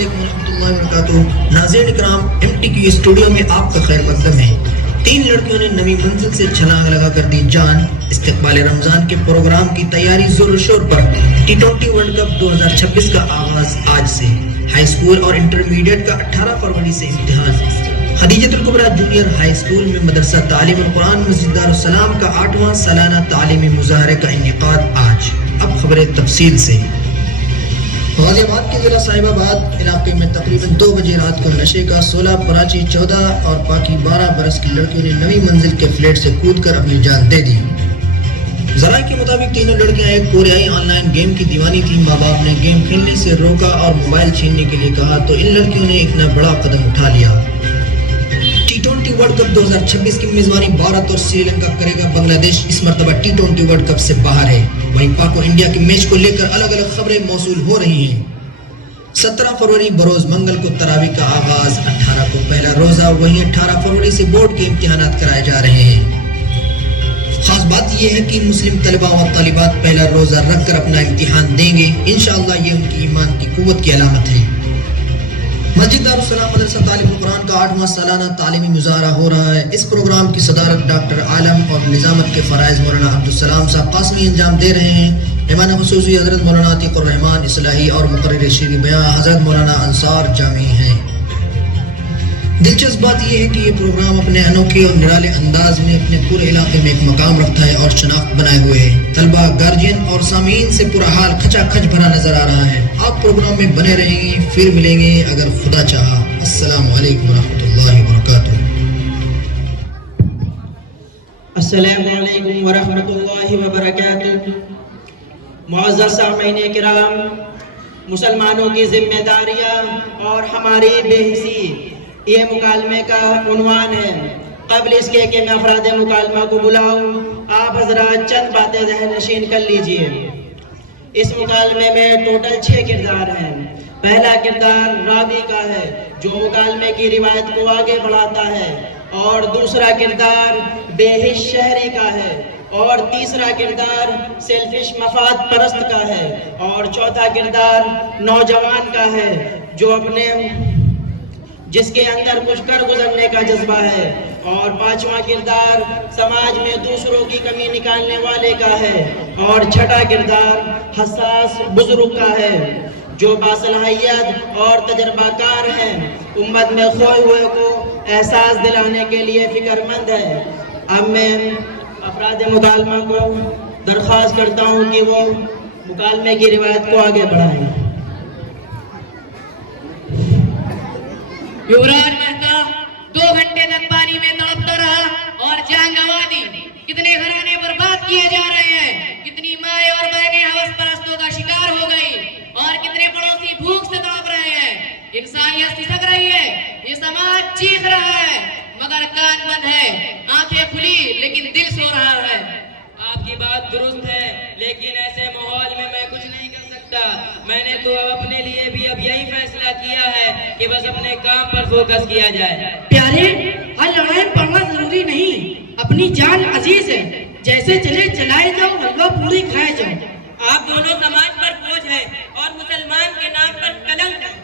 علیکم ورحمۃ اللہ وبرکاتہ. ناظرین اکرام، MTQ اسٹوڈیو میں آپ کا خیر مقدم ہے. 3 لڑکیوں نے نئی منزل سے چھلانگ لگا کر دی جان. استقبال رمضان کے پروگرام کی تیاری زور و شور پر. T20 ورلڈ کپ 2026 کا آغاز آج سے. ہائی اسکول اور انٹرمیڈیٹ کا 18 فروری سے امتحان. خدیجۃ الکبریٰ جونیئر ہائی اسکول میں مدرسہ تعلیم القرآن مسجد دارالسلام کا 8واں سالانہ تعلیمی مظاہرے کا انعقاد آج. اب خبریں تفصیل سے. غازی آباد کے ضلع صاحب آباد علاقے میں تقریباً 2 بجے رات کو نشے کا 16 پراچی 14 اور پاکی 12 برس کی لڑکیوں نے نئی منزل کے فلیٹ سے کود کر اپنی جان دے دی. ذرائع کے مطابق تینوں لڑکیاں ایک کوریائی آن لائن گیم کی دیوانی تھیں. ماں باپ نے گیم کھیلنے سے روکا اور موبائل چھیننے کے لیے کہا تو ان لڑکیوں نے اتنا بڑا قدم اٹھا لیا. T20 ورلڈ کپ 2026 کی میزبانی بھارت اور سری لنکا کرے گا. بنگلہ دیش اس مرتبہ T20 ورلڈ کپ سے باہر ہے. وہیں پاک و انڈیا کے میچ کو لے کر الگ الگ خبریں موصول ہو رہی ہیں. 17 فروری بروز منگل کو تراویح کا آغاز. 18 کو پہلا روزہ. وہیں 18 فروری سے بورڈ کے امتحانات کرائے جا رہے ہیں. خاص بات یہ ہے کہ مسلم طلبہ اور طالبات پہلا روزہ رکھ کر اپنا امتحان دیں گے. انشاءاللہ یہ ان کی ایمان کی قوت کی علامت ہے. مسجد دارالسلام مدرسہ تعلیم القرآن کا 8واں سالانہ تعلیمی مظاہرہ ہو رہا ہے. اس پروگرام کی صدارت ڈاکٹر عالم اور نظامت کے فرائض مولانا عبدالسلام صاحب قاسمی انجام دے رہے ہیں. مہمان خصوصی حضرت مولانا عتیق الرحمان اصلاحی اور مقرر شیریں بیاں حضرت مولانا انصار جامعی ہیں. دلچسپ بات یہ ہے کہ یہ پروگرام اپنے انوکھے اور نرالے انداز میں اپنے پورے علاقے میں ایک مقام رکھتا ہے اور شناخت بنائے ہوئے ہے. طلبہ، گارجین اور سامعین سے پورا حال کھچا کھچ بھرا نظر آ رہا ہے. آپ پروگرام میں بنے رہیں گے. پھر ملیں گے اگر خدا چاہا. السلام علیکم ورحمۃ اللہ وبرکاتہ. السلام علیکم ورحمۃ اللہ وبرکاتہ. معزز سامعین کرام، مسلمانوں کی ذمہ داریاں اور ہماری بے حسی، یہ مکالمے کا عنوان ہے. قبل اس کے کہ میں افراد مکالمہ کو بلاؤں، آپ حضرات چند باتیں ذہن نشین کر لیجئے. اس مکالمے میں ٹوٹل 6 کردار ہیں. پہلا کردار راوی کا ہے جو مکالمے کی روایت کو آگے بڑھاتا ہے، اور دوسرا کردار بے حس شہری کا ہے، اور تیسرا کردار سیلفش مفاد پرست کا ہے، اور چوتھا کردار نوجوان کا ہے جس کے اندر کچھ کر گزرنے کا جذبہ ہے، اور پانچواں کردار سماج میں دوسروں کی کمی نکالنے والے کا ہے، اور چھٹا کردار حساس بزرگ کا ہے جو باصلاحیت اور تجربہ کار ہیں، امت میں کھوئے ہوئے کو احساس دلانے کے لیے فکر مند ہے. اب میں افراد مکالمہ کو درخواست کرتا ہوں کہ وہ مکالمے کی روایت کو آگے بڑھائیں. یوراج مہتا 2 گھنٹے تک پانی میں تڑپتا رہا اور جان گنوا دی. کتنے گھرانے برباد کیے جا رہے ہیں، کتنی مائیں اور بہنیں ہوس پرستوں کا شکار ہو گئی، اور کتنے پڑوسی بھوک سے تڑپ رہے ہیں. انسانیت سسک رہی ہے، یہ سماج چیخ رہا ہے مگر کان بند ہے، آنکھیں کھلی لیکن دل سو رہا ہے. آپ کی بات درست ہے، لیکن ایسے ماحول میں میں کچھ نہیں کر سکتا. میں نے تو اپنے لیے بھی اب یہی فیصلہ کیا ہے کہ بس اپنے کام پر فوکس کیا جائے. پیارے، ہر لڑائی پڑھنا ضروری نہیں، اپنی جان عزیز ہے. جیسے چلے چلائے جاؤ، حلوہ پوری کھائے جاؤ. آپ دونوں سماج پر بوجھ ہے اور مسلمان کے نام پر کلنک ہے.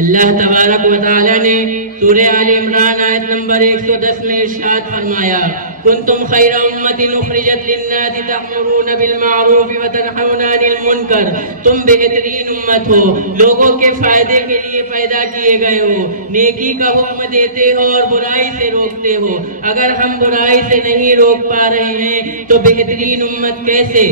اللہ تبارک و تعالی نے سورہ آل عمران آیت نمبر 110 میں ارشاد فرمایا، کنتم خیر امت اخرجت للناس تأمرون بالمعروف وتنہون عن المنکر. تم بہترین امت ہو، لوگوں کے فائدے کے لیے پیدا کیے گئے ہو، نیکی کا حکم دیتے ہو اور برائی سے روکتے ہو. اگر ہم برائی سے نہیں روک پا رہے ہیں تو بہترین امت کیسے؟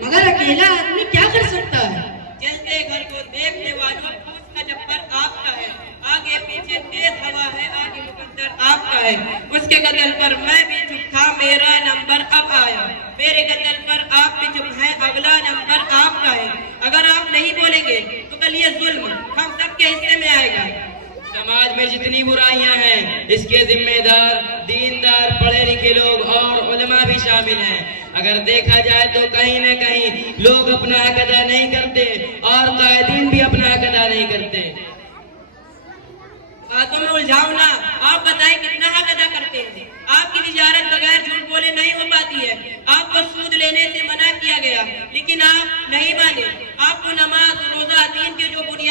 مگر اکیلا آدمی کیا کر سکتا ہے؟ جلتے گھر کو دیکھنے والوں کا جبر آپ کا ہے، آگے پیچھے تیز ہوا ہے، آگے مقدر آپ کا ہے. اس کے قتل پر میں بھی چپ تھا، میرا نمبر اب آیا. میرے قتل پر آپ بھی چپ ہیں، اگلا نمبر آپ کا ہے. اگر آپ نہیں بولیں گے تو کل یہ ظلم ہم سب کے حصے میں آئے گا. سماج میں جتنی برائیاں ہیں اس کے ذمہ دار دیندار پڑھے لکھے لوگ اور علماء بھی شامل ہیں. اگر دیکھا جائے تو کہیں نہ کہیں لوگ اپنا حق ادا نہیں کرتے اور قائدین بھی اپنا حق ادا نہیں کرتے. باتوں میں الجھاؤ نہ، آپ بتائیں کتنا حق ادا کرتے ہیں. آپ کی تجارت بغیر جھوٹ بولے نہیں ہو پاتی ہے. آپ کو سود لینے سے منع کیا گیا لیکن آپ نہیں مانے. آپ کو نماز، روزہ،